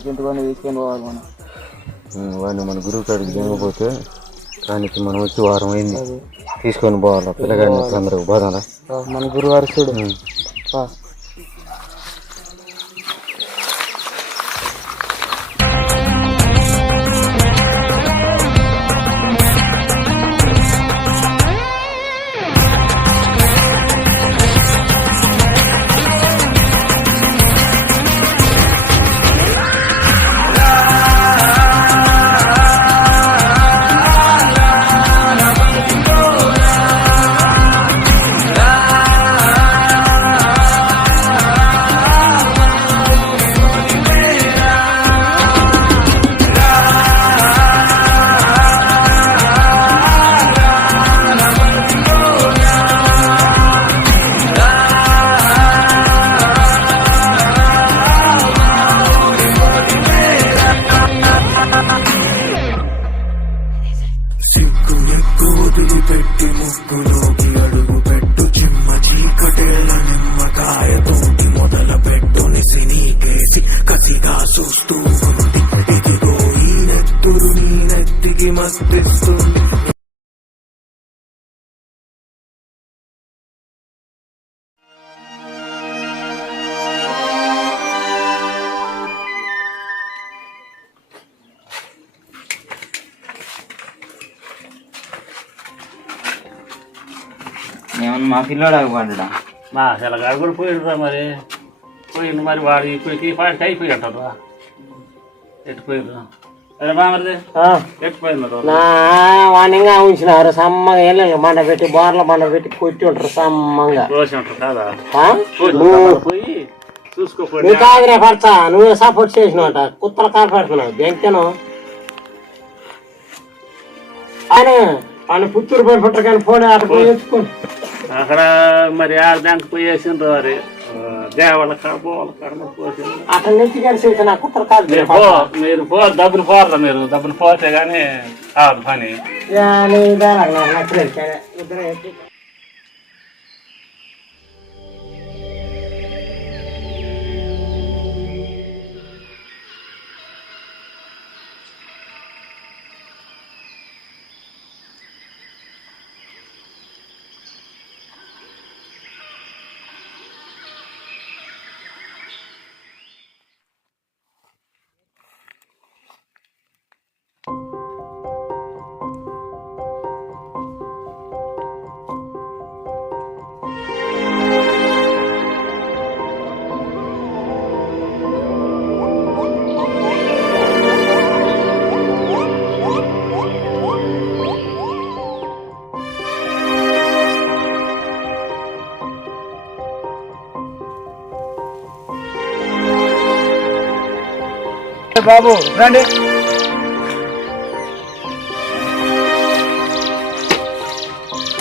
Urgent గా తీసుకొని పోవాలి మనం. వాడిని మన గురువు కాడికి దిగపోతే కానీ మనం వచ్చి వారం అయింది తీసుకొని పోవాలి పిల్లగాడిని అందరూ పోదాలా మన గురువారు చూడు. పెట్టి ముక్కులోకి అడుగు పెట్టు చిమ్మ చీకటేల నిమ్మకాయతోటి మొదల పెట్టు నిసినీకేసి కసిగా చూస్తూ ఉంది ఇదిగో ఈ నెత్తురు నీ నెత్తికి మస్తిస్తుంది. ఏమన్నా మా పిల్లోడు పడ్డా మా పిల్లగాడు కూడా పోయిడురా మరి పోయింది మరి వాడు ఇప్పటికి పాటికి అయిపోయి అంటారు ఎట్టు పోయిర్రా అదే బామరిది ఎట్టు పోయింది వాడిని ఇంకా ఉంచినారు సమ్మగా ఏం లేదు మండ పెట్టి బోర్ల మండ పెట్టి కొట్టి ఉంటారు సమ్మంగా కోసి ఉంటారు కాదా పోయి చూసుకోపోయి నువ్వు కాదురే పడతా నువ్వే సపోర్ట్ చేసినట కుత్తలు కాపాడుతున్నావు దెంకను అని ఆయన పుత్తూరు పోయి పుట్ట కానీ ఫోన్ అక్కడ పోయి ఎత్తుకోండి అక్కడ మరి ఆడ బ్యాంక్ పోయేసిండ్రు మరి దేవాళ్ళ కాడ పోవాలి కాడ పోసి అక్కడ నెత్తి కలిసి నా కుత్తలు కాదు మీరు డబ్బులు పోరా మీరు డబ్బులు పోతే కానీ కాదు పని బాబు రండి.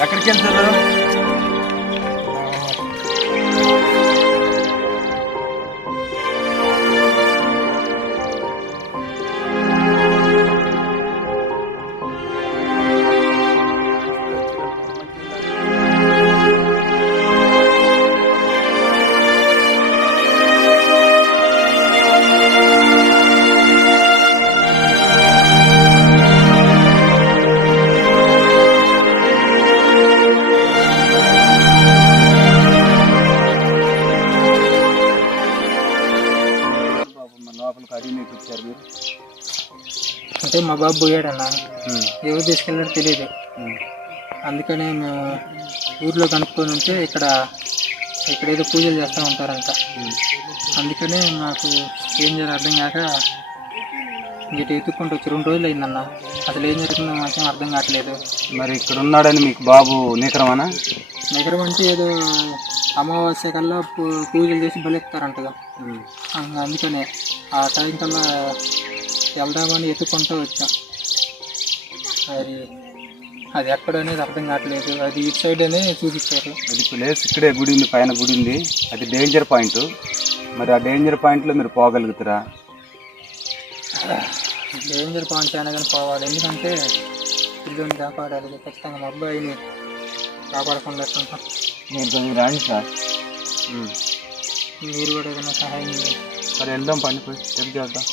ఎక్కడికి వెళ్తారు? అంటే మా బాబు పోయాడన్నా ఎవరు తీసుకెళ్ళారో తెలియదు అందుకనే మేము ఊర్లో కనుక్కొని ఉంటే ఇక్కడ ఏదో పూజలు చేస్తూ ఉంటారంట అందుకనే మాకు ఏం చేయాలి అర్థం కాక ఇటు ఎత్తుక్కుంటూ వచ్చి 2 రోజులు అయిందన్న అసలు ఏం జరుగుతుందో మాకేం అర్థం కావట్లేదు. మరి ఇక్కడ ఉన్నాడని మీకు బాబు నికరమనా? నికరం అంటే ఏదో అమావాస్య కల్లా పూజలు చేసి బలెత్తారంటగా అందుకనే ఆ టైం కల్లా వెళ్దామని ఎత్తుకుంటూ వచ్చాం. అది ఎక్కడ అనేది అర్థం కావట్లేదు. అది ఇటు సైడ్ అనే చూపించారు. అది ప్లేస్ ఇక్కడే గుడి ఉంది, పైన గుడి ఉంది, అది డేంజర్ పాయింట్. మరి ఆ డేంజర్ పాయింట్లో మీరు పోగలుగుతారా? డేంజర్ పాయింట్ అయినా కానీ పోవాలి, ఎందుకంటే పిల్లల్ని కాపాడాలి. ఖచ్చితంగా మా అబ్బాయిని కాపాడకుండా ఉంటాం. మీరు రాండి సార్, మీరు కూడా ఏదైనా సహాయం సరే వెళ్దాం, పని పోయి చెక్ చేద్దాం.